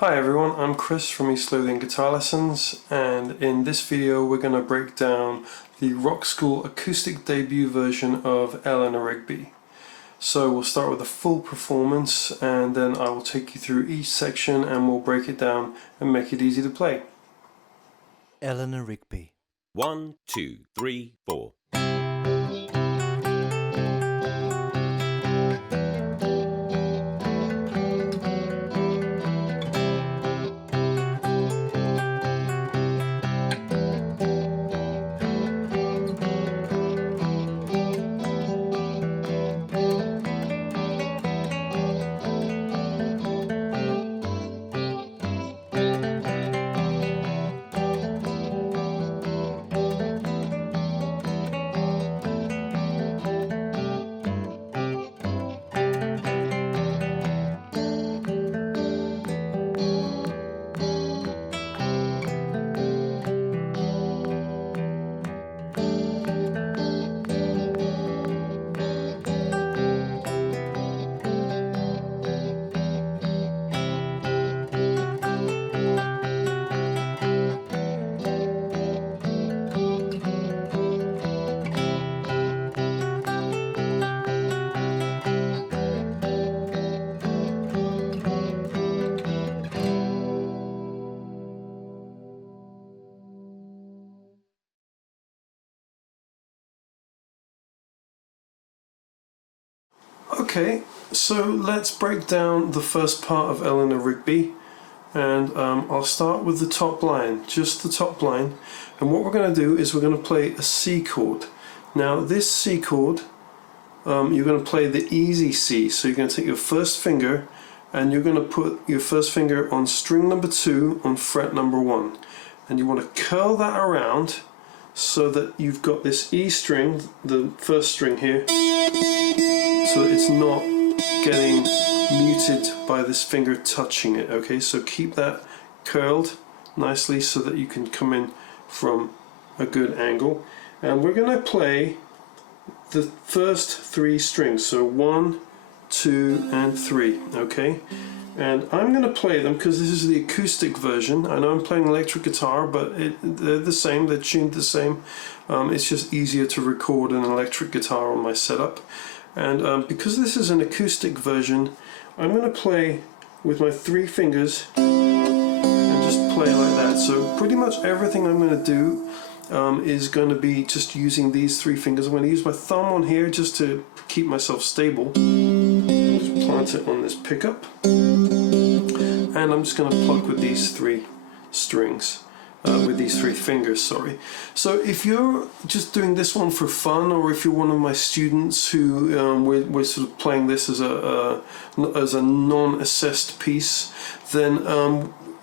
Hi everyone, I'm Chris from East Lothian Guitar Lessons, and in this video we're going to break down the Rockschool Acoustic debut version of Eleanor Rigby. So we'll start with a full performance and then I will take you through each section and we'll break it down and make it easy to play. Eleanor Rigby. 1, 2, 3, 4. Okay, so let's break down the first part of Eleanor Rigby, and I'll start with the top line, just the top line, and what we're going to do is we're going to play a C chord. Now this C chord, you're going to play the easy C, so you're going to take your first finger and you're going to put your first finger on string number 2 on fret number 1, and you want to curl that around so that you've got this E string, the first string here, so that it's not getting muted by this finger touching it. Okay, so keep that curled nicely so that you can come in from a good angle, and we're going to play the first 3 strings, so 1, 2 and 3. Okay, and I'm going to play them because this is the acoustic version. I know I'm playing electric guitar, but they're the same, they're tuned the same. It's just easier to record an electric guitar on my setup. And because this is an acoustic version, I'm going to play with my 3 fingers and just play like that. So pretty much everything I'm going to do is going to be just using these 3 fingers. I'm going to use my thumb on here just to keep myself stable. Just plant it on this pickup. And I'm just going to pluck with these 3 strings. With these 3 fingers, sorry. So if you're just doing this one for fun, or if you're one of my students who we're sort of playing this as a non-assessed piece, then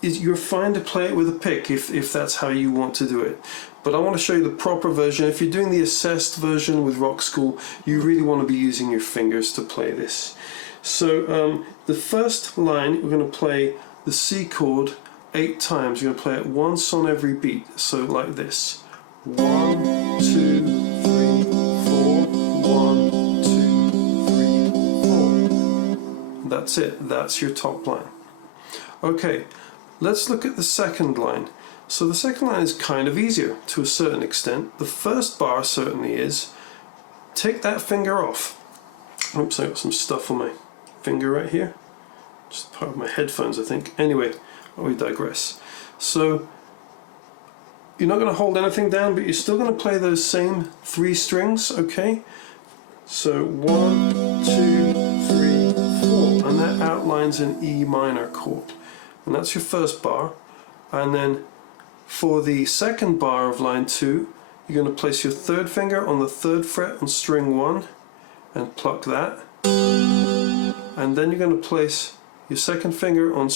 you're fine to play it with a pick if that's how you want to do it. But I want to show you the proper version. If you're doing the assessed version with Rockschool, you really want to be using your fingers to play this. So the first line, we're going to play the C chord 8 times. You're going to play it once on every beat, so like this: 1, 2, 3, 4, 1, 2, 3, 4. That's it, that's your top line. Okay, let's look at the second line. So the second line is kind of easier to a certain extent. The first bar certainly is. Take that finger off. Oops, I got some stuff on my finger right here. Just part of my headphones, I think. Anyway, we digress. So you're not going to hold anything down, but you're still going to play those same 3 strings, okay? So 1, 2, 3, 4, and that outlines an E minor chord, and that's your first bar. And then for the second bar of line 2, you're going to place your third finger on the 3rd fret on string 1 and pluck that, and then you're going to place your second finger on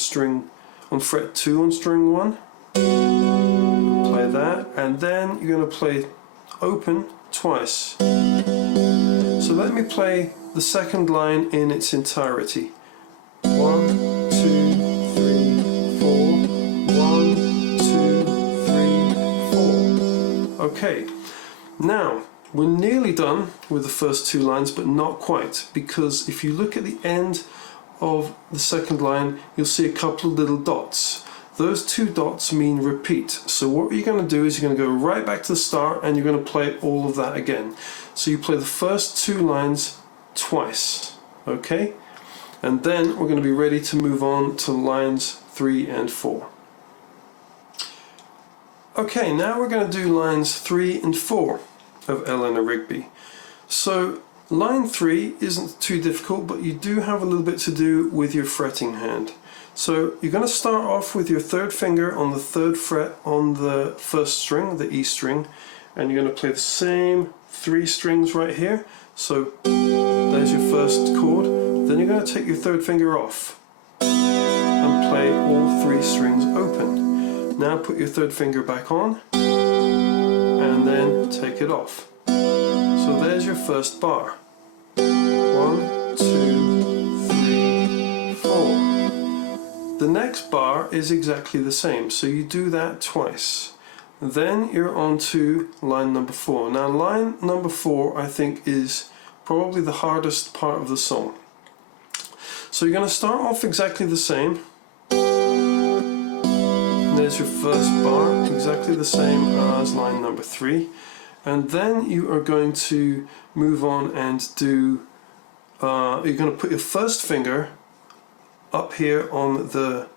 fret 2 on string 1, play that, and then you're going to play open twice. So let me play the second line in its entirety. 1, 2, 3, 4, 1, 2, 3, 4. Okay, now we're nearly done with the first 2 lines, but not quite, because if you look at the end of the second line, you'll see a couple of little dots. Those two dots mean repeat. So what you're going to do is you're going to go right back to the start and you're going to play all of that again. So you play the first two lines twice, okay? And then we're going to be ready to move on to lines 3 and 4. Okay, now we're going to do lines 3 and 4 of Eleanor Rigby. So line 3 isn't too difficult, but you do have a little bit to do with your fretting hand. So you're going to start off with your third finger on the third fret on the first string, the E string, and you're going to play the same 3 strings right here. So there's your first chord. Then you're going to take your third finger off and play all 3 strings open. Now put your third finger back on and then take it off. So there's your first bar. 1, 2, 3, 4. The next bar is exactly the same, so you do that twice. Then you're on to line number 4. Now line number 4 I think is probably the hardest part of the song. So you're going to start off exactly the same. And there's your first bar, exactly the same as line number 3. And then you are going to move on and do, you're going to put your first finger up here on the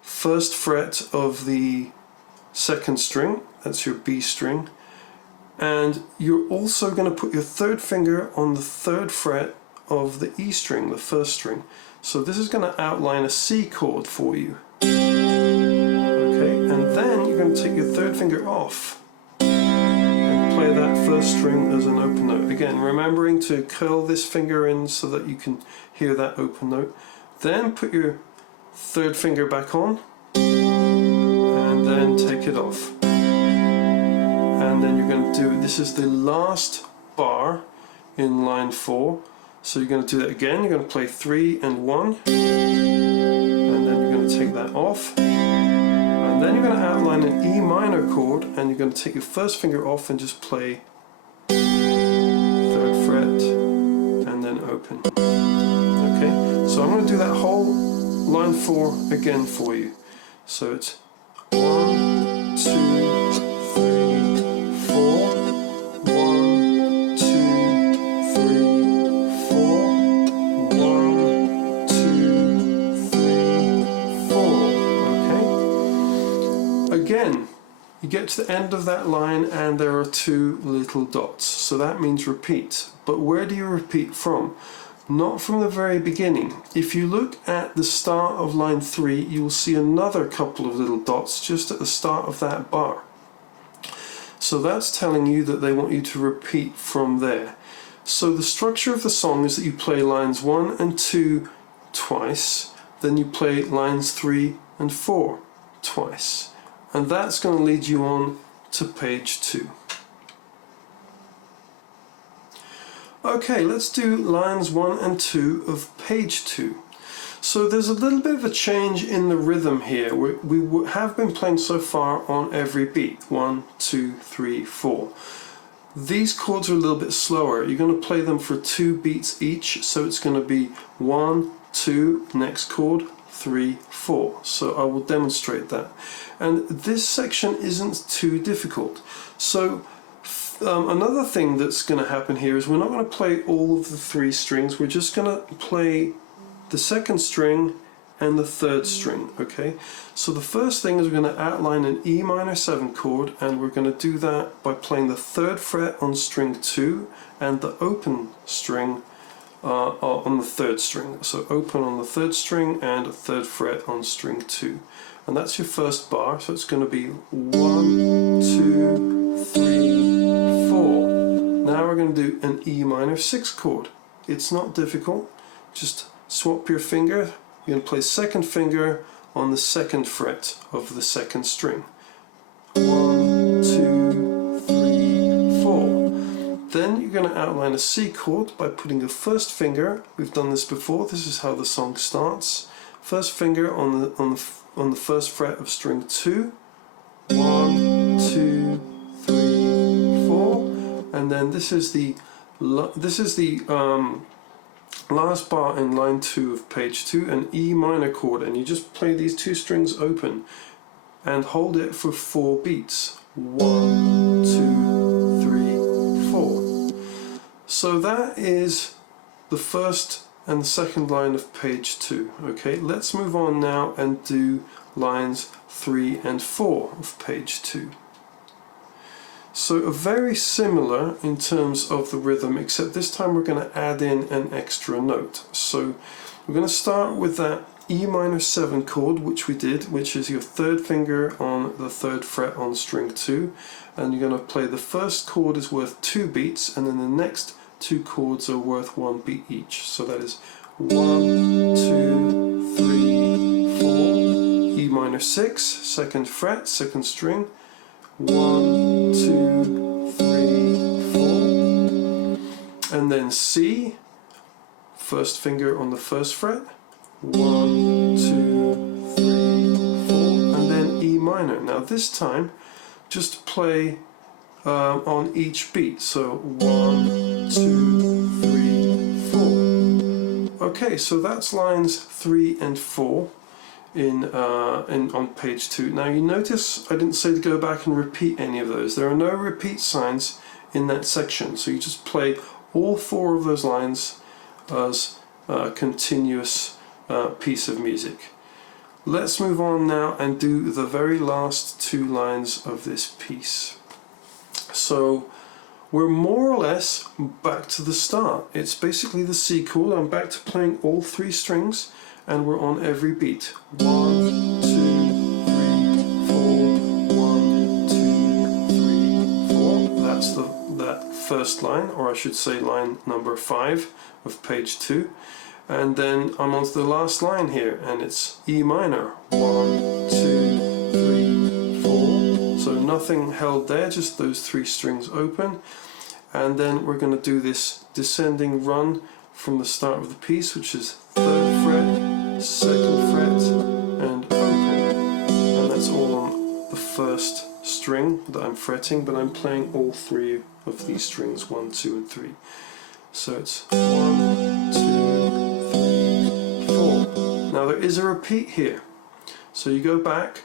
first fret of the second string, that's your B string, and you're also going to put your third finger on the third fret of the E string, the first string. So this is going to outline a C chord for you. Okay, and then you're going to take your third finger off and play that first string as an open note. Again, remembering to curl this finger in so that you can hear that open note. Then put your third finger back on and then take it off. And then you're going to do, this is the last bar in line 4. So you're going to do that again. You're going to play 3 and 1. And then you're going to take that off. And then you're going to outline an E minor chord and you're going to take your first finger off and just play 3rd fret and then open. Okay, so I'm going to do that whole line 4 again for you. So it's 1, 2, 3, 4. 1, 2, 3, 4. 1, 2, 3, 4. Okay. Again, you get to the end of that line and there are 2 little dots. So that means repeat. But where do you repeat from? Not from the very beginning. If you look at the start of line 3, you will see another couple of little dots just at the start of that bar. So that's telling you that they want you to repeat from there. So the structure of the song is that you play lines 1 and 2 twice, then you play lines 3 and 4 twice. And that's going to lead you on to page 2. Okay, let's do lines 1 and 2 of page 2. So there's a little bit of a change in the rhythm here. We have been playing so far on every beat. 1, 2, 3, 4. These chords are a little bit slower. You're going to play them for 2 beats each, so it's going to be 1, 2, next chord, 3, 4. So I will demonstrate that. And this section isn't too difficult. So another thing that's going to happen here is we're not going to play all of the 3 strings. We're just going to play the second string and the third string. Okay, so the first thing is we're going to outline an E minor 7 chord, and we're going to do that by playing the 3rd fret on string 2 and the open string on the 3rd string. So open on the 3rd string and a 3rd fret on string 2, and that's your first bar. So it's going to be 1, 2, 3, 4. Now we're going to do an E minor 6 chord. It's not difficult. Just swap your finger. You're going to play second finger on the 2nd fret of the 2nd string. 1, 2, 3, 4. Then you're going to outline a C chord by putting your first finger. We've done this before. This is how the song starts. First finger on the 1st fret of string 2. 1, 2, 3, 4. And then this is the last bar in line 2 of page 2, an E minor chord, and you just play these two strings open and hold it for 4 beats. 1, 2, 3, 4. So that is the first and the second line of page 2. Okay, let's move on now and do lines 3 and 4 of page 2. So very similar in terms of the rhythm, except this time we're going to add in an extra note. So we're going to start with that E minor 7 chord, which we did, which is your third finger on the 3rd fret on string 2, and you're going to play the first chord is worth 2 beats, and then the next 2 chords are worth 1 beat each. So that is 1, 2, 3, 4, E minor 6, 2nd fret, 2nd string, 1, 2, 3, 4, and then C, first finger on the 1st fret, 1, 2, 3, 4, and then E minor. Now this time, just play on each beat. So 1, 2, 3, 4. Okay, so that's lines 3 and 4 on page 2. Now you notice I didn't say to go back and repeat any of those. There are no repeat signs in that section, so you just play all 4 of those lines as a continuous piece of music. Let's move on now and do the very last 2 lines of this piece. So we're more or less back to the start. It's basically the C chord. I'm back to playing all 3 strings, and we're on every beat. 1, 2, 3, 4, 1, 2, 3, 4. That's that first line, or I should say line number 5 of page 2. And then I'm on to the last line here, and it's E minor. 1, 2, 3, 4. So nothing held there, just those 3 strings open. And then we're going to do this descending run from the start of the piece, which is 3rd fret, 2nd fret, and open. And that's all on the 1st string that I'm fretting, but I'm playing all 3 of these strings, 1, 2, and 3. So it's 1, 2, 3, 4. Now there is a repeat here. So you go back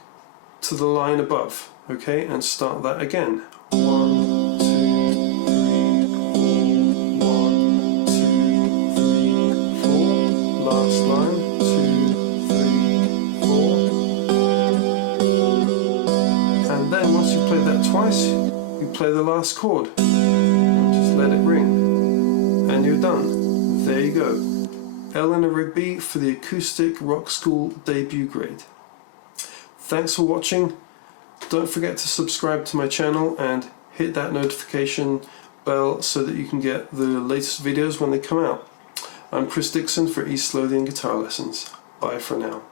to the line above, okay, and start that again. 1, 2, 3, 4, 1, 2, 3, 4. Last line, 2, 3, 4. And then once you play that twice, you play the last chord. And just let it ring. And you're done. There you go. Eleanor Rigby for the Acoustic Rockschool debut grade. Thanks for watching. Don't forget to subscribe to my channel and hit that notification bell so that you can get the latest videos when they come out. I'm Chris Dixon for East Lothian Guitar Lessons. Bye for now.